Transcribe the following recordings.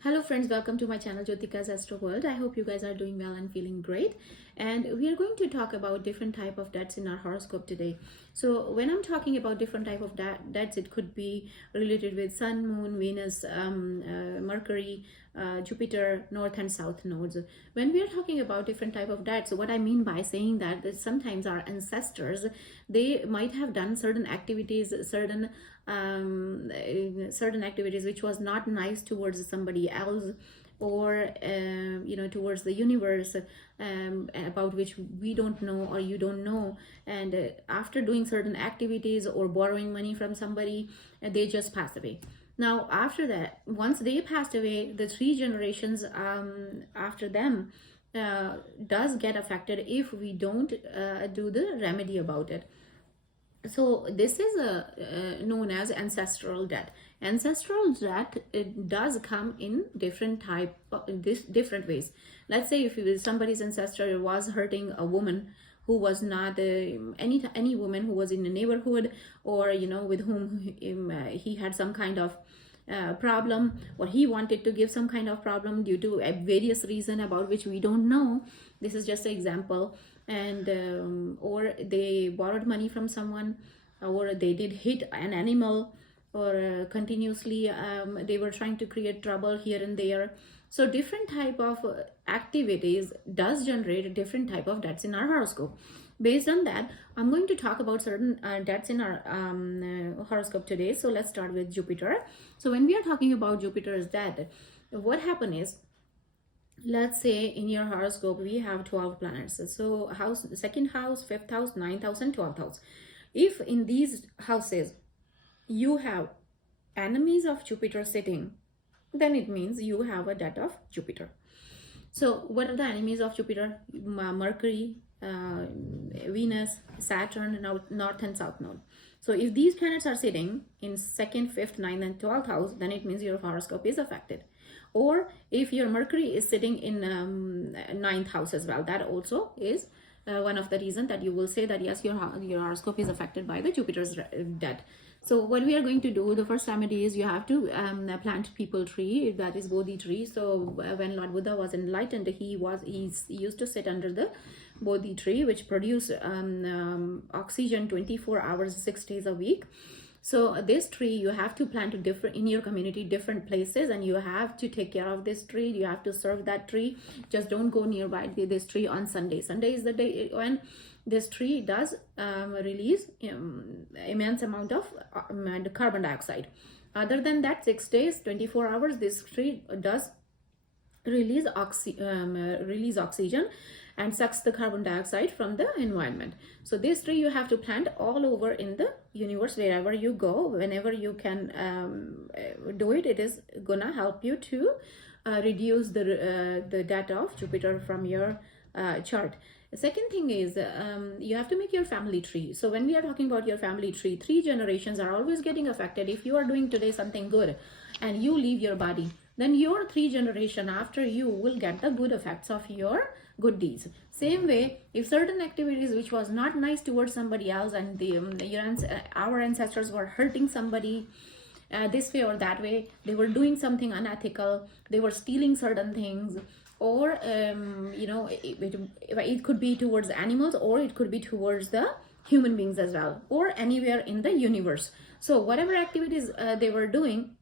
Hello friends, welcome to my channel Jyotika's Astro World. I hope you guys are doing well and feeling great. And we are going to talk about different type of debts in our horoscope today. So when I'm talking about different type of debts, it could be related with Sun, Moon, Venus, Mercury, Jupiter, North and South nodes. When we are talking about different type of debts, what I mean by saying that sometimes our ancestors, they might have done certain activities, certain activities which was not nice towards somebody else, or towards the universe, about which we don't know or you don't know. And after doing certain activities or borrowing money from somebody, they just pass away. Now after that, once they passed away, the three generations after them does get affected if we don't do the remedy about it. So this is known as ancestral debt. Ancestral debt, it does come in different type this different ways. Let's say if somebody's ancestor was hurting a woman who was not any woman who was in the neighborhood, or with whom he had some kind of problem, or he wanted to give some kind of problem due to a various reason about which we don't know. This is just an example. And or they borrowed money from someone, or they did hit an animal, or continuously they were trying to create trouble here and there. So different type of activities does generate different type of debts in our horoscope. Based on that, I'm going to talk about certain debts in our horoscope today. So let's start with Jupiter. So when we are talking about Jupiter's debt, what happened is, let's say in your horoscope we have 12 planets. So house, second house, fifth house, ninth house and 12th house. If in these houses you have enemies of Jupiter sitting, then it means you have a debt of Jupiter. So what are the enemies of Jupiter? Mercury, Venus, Saturn, North and South node. So if these planets are sitting in second, fifth, ninth and 12th house, then it means your horoscope is affected. Or if your Mercury is sitting in ninth house as well, that also is one of the reasons that you will say that yes, your horoscope is affected by the Jupiter's debt. So what we are going to do, the first remedy is you have to plant people tree, that is Bodhi tree. So when Lord Buddha was enlightened, he used to sit under the Bodhi tree, which produce oxygen 24 hours 6 days a week. So this tree you have to plant different in your community, different places, and you have to take care of this tree. You have to serve that tree. Just don't go nearby this tree on Sunday. Sunday is the day when this tree does release immense amount of carbon dioxide. Other than that, 6 days, 24 hours, this tree does release oxygen and sucks the carbon dioxide from the environment. So this tree you have to plant all over in the universe, wherever you go, whenever you can do it. It is gonna help you to reduce the debt of Jupiter from your chart. The second thing is you have to make your family tree. So when we are talking about your family tree, three generations are always getting affected. If you are doing today something good and you leave your body, then your three generation after you will get the good effects of your good deeds. Same way, if certain activities which was not nice towards somebody else, and our ancestors were hurting somebody this way or that way, they were doing something unethical, they were stealing certain things, or it could be towards animals, or it could be towards the human beings as well, or anywhere in the universe. So whatever activities they were doing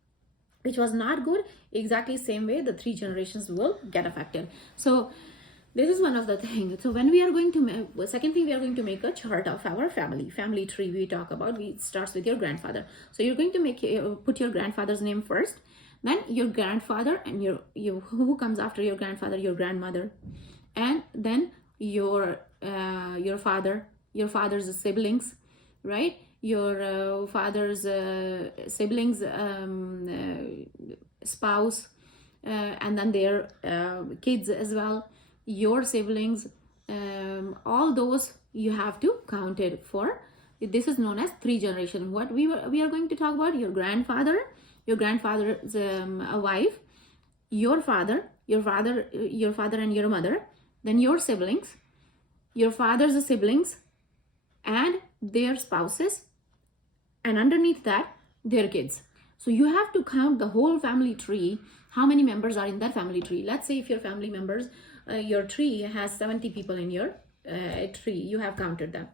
which was not good, exactly same way the three generations will get affected. So this is one of the things. So when we are going to second thing, we are going to make a chart of our family tree. We talk about, it starts with your grandfather. So you're going to put your grandfather's name first, then your grandfather, and your who comes after your grandfather, your grandmother, and then your father's siblings, right? Your father's siblings, spouse, and then their kids as well, your siblings, all those you have to count it for. This is known as three generation. What we are going to talk about: your grandfather's wife, your father and your mother, then your siblings, your father's siblings and their spouses, and underneath that their kids. So you have to count the whole family tree, how many members are in that family tree. Let's say if your family members, your tree has 70 people in your tree, you have counted them.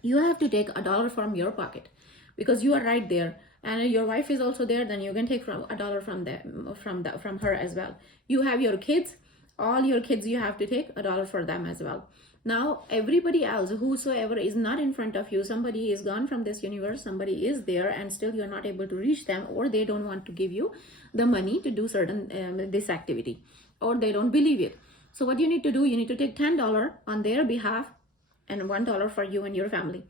You have to take $1 from your pocket, because you are right there, and your wife is also there. Then you can take from $1 from them, from her as well. You have your kids, all your kids, you have to take $1 for them as well. Now everybody else, whosoever is not in front of you, somebody is gone from this universe, somebody is there, and still you're not able to reach them, or they don't want to give you the money to do certain this activity, or they don't believe it. So what you need to do, you need to take $10 on their behalf, and $1 for you and your family,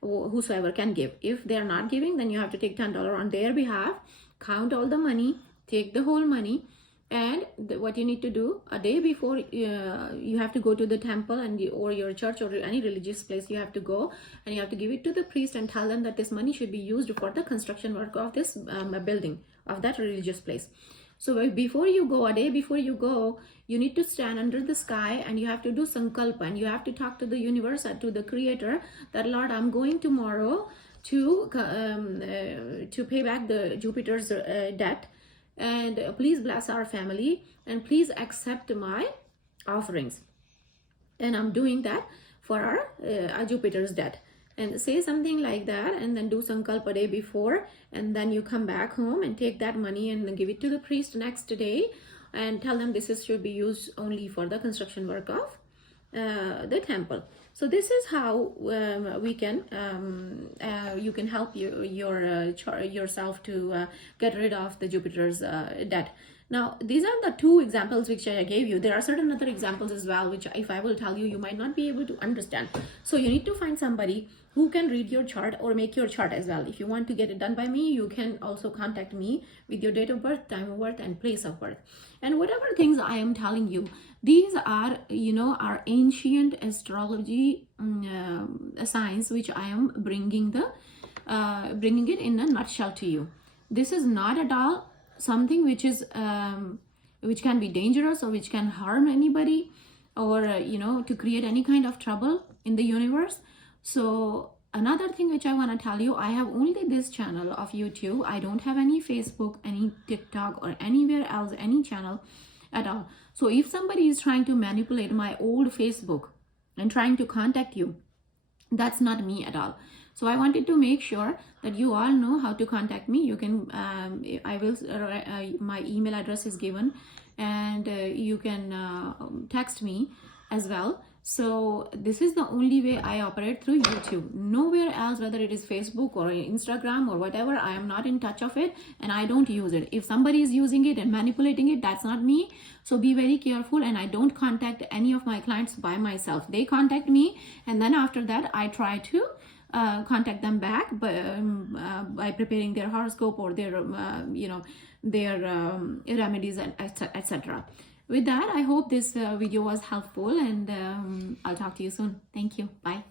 whosoever can give. If they are not giving, then you have to take $10 on their behalf, count all the money, take the whole money. And what you need to do, a day before, you have to go to the temple or your church or any religious place. You have to go and you have to give it to the priest and tell them that this money should be used for the construction work of this building, of that religious place. So before you go, a day before you go, you need to stand under the sky and you have to do sankalpa, and you have to talk to the universe, to the creator, that Lord, I'm going tomorrow to pay back the Jupiter's debt, and please bless our family, and please accept my offerings, and I'm doing that for our Jupiter's debt. And say something like that, and then do sankalpa day before, and then you come back home and take that money and then give it to the priest next day, and tell them this should be used only for the construction work of the temple. So this is how we can you can help yourself to get rid of the Jupiter's debt. Now, these are the two examples which I gave you. There are certain other examples as well, which if I will tell you, you might not be able to understand. So you need to find somebody who can read your chart or make your chart as well. If you want to get it done by me, you can also contact me with your date of birth, time of birth, and place of birth. And whatever things I am telling you, these are, our ancient astrology science, which I am bringing it in a nutshell to you. This is not at all something which is which can be dangerous or which can harm anybody, or to create any kind of trouble in the universe. So another thing which I want to tell you, I have only this channel of YouTube. I don't have any Facebook, any TikTok, or anywhere else, any channel at all. So if somebody is trying to manipulate my old Facebook and trying to contact you, that's not me at all. So I wanted to make sure that you all know how to contact me. You can my email address is given, and you can text me as well. So this is the only way I operate through YouTube. Nowhere else, whether it is Facebook or Instagram or whatever, I am not in touch of it, and I don't use it. If somebody is using it and manipulating it, that's not me. So be very careful, and I don't contact any of my clients by myself. They contact me, and then after that I try to contact them back by preparing their horoscope or their remedies, and etc. With that, I hope this video was helpful, and I'll talk to you soon. Thank you. Bye.